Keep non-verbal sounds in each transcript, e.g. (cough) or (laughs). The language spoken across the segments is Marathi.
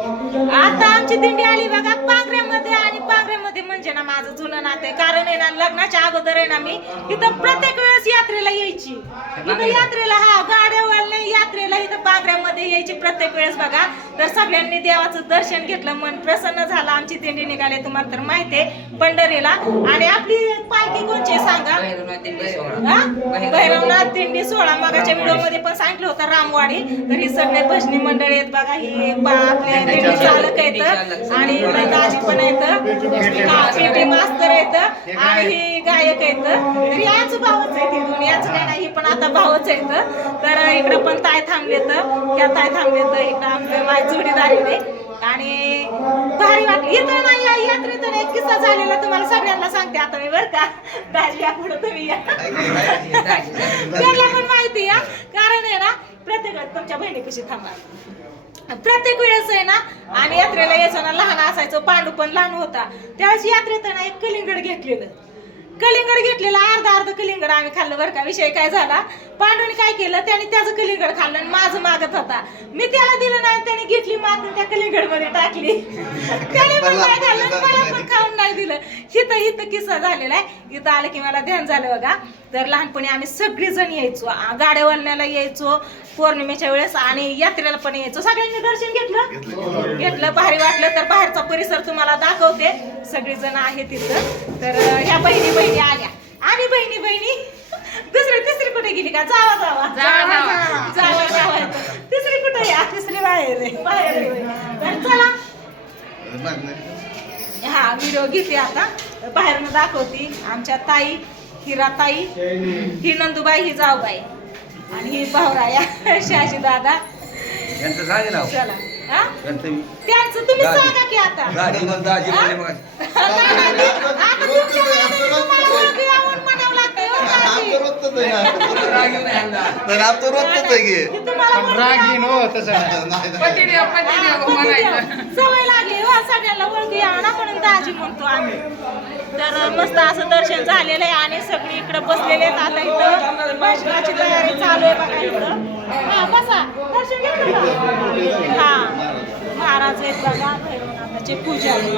आता आमची दिंडी आली बघा पांगऱ्यामध्ये पांगऱ्यामध्ये म्हणजे ना माझं जुनं नातं. आहे कारण आहे ना लग्नाच्या अगोदर आहे ना मी इथं प्रत्येक वेळेस यात्रेला यायची. इथं यात्रेला हा गाड्यावर यात्रेला इथं पांगऱ्यामध्ये यायची प्रत्येक वेळेस बघा. तर सगळ्यांनी देवाचं दर्शन घेतलं मन प्रसन्न झालं. आमची दिंडी निघाली तुम्हाला तर माहिती आहे पंढरीला. आणि आपली पालखी कोणची सांगा? भैरवनाथ दिंडी सोळा मागाच्या व्हिडिओमध्ये पण सांगितलं होतं रामवाडी. तर ही सगळे भजनी मंडळी आहेत बघा ही बा- आपले दिंडी चालक आहेत. आणि दाजी पण आहेत. पीटी मास्तर आहेत. आणि ही गायक आहेत. तर याच भावच आहे तिथून याच काय नाही ही पण आता भावच आहेत. तर इकडे पण ताय थांबलेत. ह्या ताय थांबलेत. इकडे आपले माय जोडीदारीने. आणि भारी वाटली इथं नाही या यात्रेतून एक किस्सा झालेला तुम्हाला सगळ्यांना सांगते. आता मी बरं का दाजी या. पुढे तुम्ही या त्यांना पण माहिती या कारण आहे ना प्रत्येक तुमच्या बहिणीपाशी थांबा. प्रत्येक वेळेस आहे ना आणि यात्रेला यायचं ना लहान असायचं पांडू पण लहान होता. त्यावेळेस यात्रेत ना एक कलिंगड घेतलेलं. कलिंगड घेतलेलं अर्धा अर्ध कलिंगड आम्ही खाल्लं बरं का. विषय काय झाला? पांडूने काय केलं? त्याने त्याचं कलिंगड खाल्लं आणि माझं मागत होता. मी त्याला दिलं नाही त्याने घेतली मात त्या कलिंगडमध्ये टाकली त्याने पण काय खाल्लं मला पण खाऊन नाही दिलं. हिथं हिथं किस्सा झालेला आहे. इथं आलं की मला ध्यान झालं बघा. तर लहानपणी आम्ही सगळेजण यायचो. गाड्यावरण्याला यायचो पौर्णिमेच्या वेळेस आणि यात्रेला पण यायचो. सगळ्यांनी दर्शन घेतलं? घेतलं. भारी वाटलं. तर बाहेरचा परिसर तुम्हाला दाखवते. सगळेजण आहेत तिथं तर ह्या बहिणी बहिणी आल्या. आम्ही बहिणी बहिणी दुसरी तिसरी कुठे गेली का? जावा जावा. जावा, जावा. जावा जावा तिसरी कुठे या? तिसरी बाहेर आहे. बाहेर आहे. होय. तर चला. हा व्हिडिओ घेते आता. बाहेरनं दाखवते. आमच्या ताई हिरा ताई ही नंदुबाई ही जाऊबाई. आणि ही भावराया (laughs) शहाजी दादा. यांचं नाव? चला. हा? यांचं त्यांचं तुम्ही दाजी. सांगा की आता. दाजी मग दाजी हा? बोलले मग. नाही, नाही, मी- आता तुमच्या मनाने तुम्हाला ओळखी यावून म्हणावं लागतंय, हो, दाजी. राग येऊ नये ह्यांना. की. तुम्हाला ओळखी रागीन यावं. हो तसं नाही. पतिदेव पतिदेव म्हणायचं. सवय लागली हो सगळ्यांना ओळखी यावं ना म्हणून दाजी म्हणतो आम्ही. तर मस्त असं दर्शन झालेलं आहे आणि सगळी इकडे बसलेले आहेत. आता इथं भाषणाची तयारी चालू आहे बघा इथं. हा दर्शन? हा महाराज आहेत बघा भैरवनाथाचे पुजारी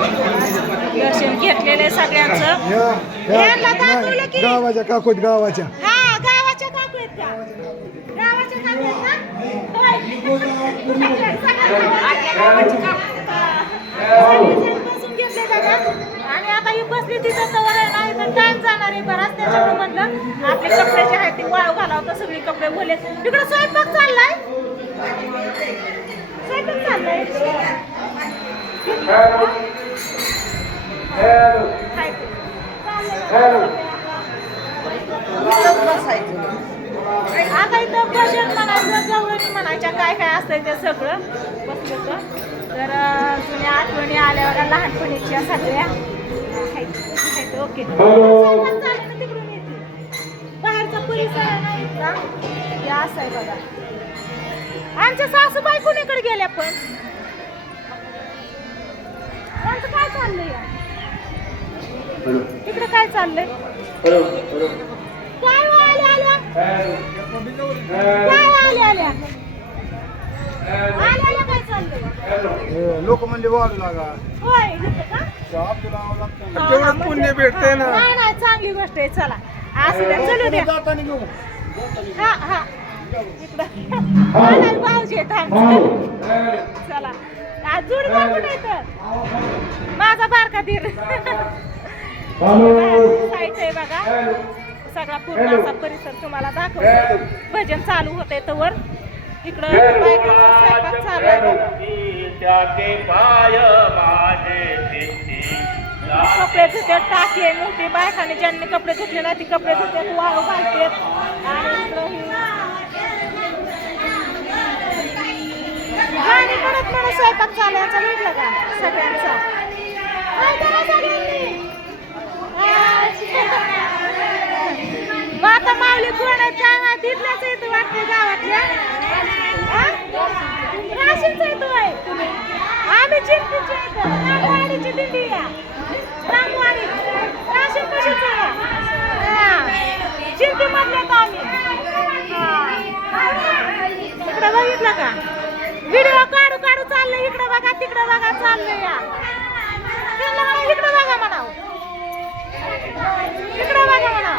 दर्शन घेतलेलं सगळ्यांचं यांना दाखवलं की गावाच्या काकोत गावाच्या हा गावाच्या काकू आहेत का गावाच्या काकू आहेत ना होय. सगळ्या गावाची काकू. आणि आता ही बसली तिथं तर आहे ना इथं टाइम जाणार आहे. बराच त्याच्यामुळे म्हणलं आपले कपडे जे आहेत ते वाळू घालावं सगळे कपडे बोलले. तिकडे स्वयंपाक चाललाय. स्वयंपाक चाललाय. आता इथं भजन म्हणायचं गवळणी म्हणायच्या काय काय असतंय ते सगळं. बसलं तर. तर जुन्या आठवणी आल्या बघा लहानपणीच्या सगळ्या ओके. तिकडून येते. बाहेरचा परिसर आहे ना इथला हे असं आहे बघा. आमच्या सासूबाई कुणीकडे गेल्या पण? त्यांचं काय चाललंय? या? तिकडे काय चाललंय काय हो आल्या आल्या काय हो आल्या आल्या आल्या आल्या काय चाललंय लोक म्हणजे वाढू लागा. होय तेवढं पुण्य भेटतंय ना. नाही नाही चांगली गोष्ट आहे चला. असू द्या चलू द्या. जाताना घेऊ हा हा. इकडं. आलाय भाऊजी आहेत आमचे. चला. आज जोडीदार कुठे इथं. माझा बारका धीर. साईट आहे बघा. सगळा पूर्ण असा परिसर तुम्हाला दाखवतो. भजन चालू होते तर इकडं बायकांचा स्वयंपाक चालू आहे. बघा. त्याचे पाय माझे कपडे धुते टाके मोठी बायकाने ज्यांनी कपडे धुतले ना ती कपडे धुते वाळू घालते आणि परत ही स्वयंपाक चालायचा आहे. का सगळ्यांचा. काय आता माऊली कोणाच्या आहे काय इथल्याच इथं वाटते गावातल्या. राशीच आम्ही दिंडी रामवाडी. चिंती म्हटलं आम्ही. तिकडे बघितलं का? व्हिडिओ काढू काढू चाललं इकडे बघा तिकडे बघा चाललं या. इकडे बघा म्हणाव. इकडे बघा म्हणाव.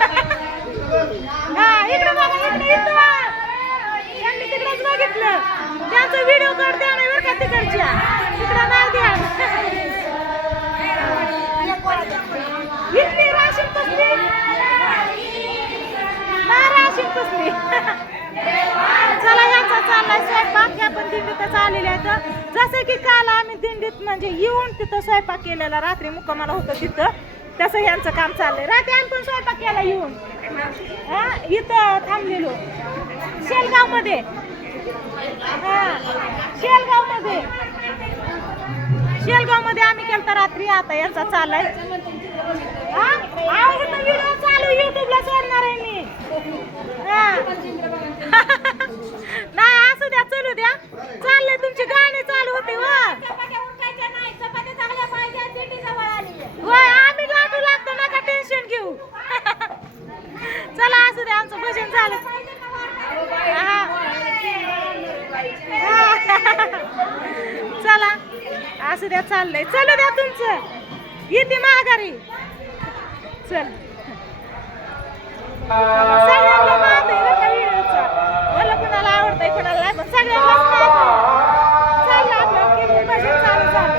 (laughs) हा इकडे बघा इकडे इथं तिकडेच त्यांचा व्हिडिओ काढते आणि बरं का तिकडच्या. तिकडं नाही द्या. इथली राशीन कसली नाही राशीन कसली चला ह्याचा चाललाय स्वयंपाक. ह्या पण दिंडीतच आलेल्या आहेत. जसं की काल आम्ही दिंडीत म्हणजे येऊन तिथं स्वयंपाक केलेला. रात्री मुक्कामाला होतं तिथं. तसं ह्यांचं काम चाललंय. रात्री आम्ही पण स्वयंपाक केला येऊन. इथं थांबलेलो. शेलगावमध्ये शेलगावमध्ये शेलगावमध्ये आम्ही केलता रात्री आता यांचा चालाय व्हिडिओ चालू युट्यूबला सोडणार आहे मी. (laughs) नाही असू द्या चलू द्या. चाललंय तुमची गाणी चालू होते वा होय आम्ही गाठू लागतो नका टेन्शन घेऊ चला असू द्या आमचं भजन झालं हा. चला असू द्या चाललंय चलू द्या तुमचं येते महागारी चल सगळ्यांना आहे का व्हिडिओचा. मला कुणाला आवडतंय कुणाला नाही पण. चाललं आपलं भजन चालू झालं.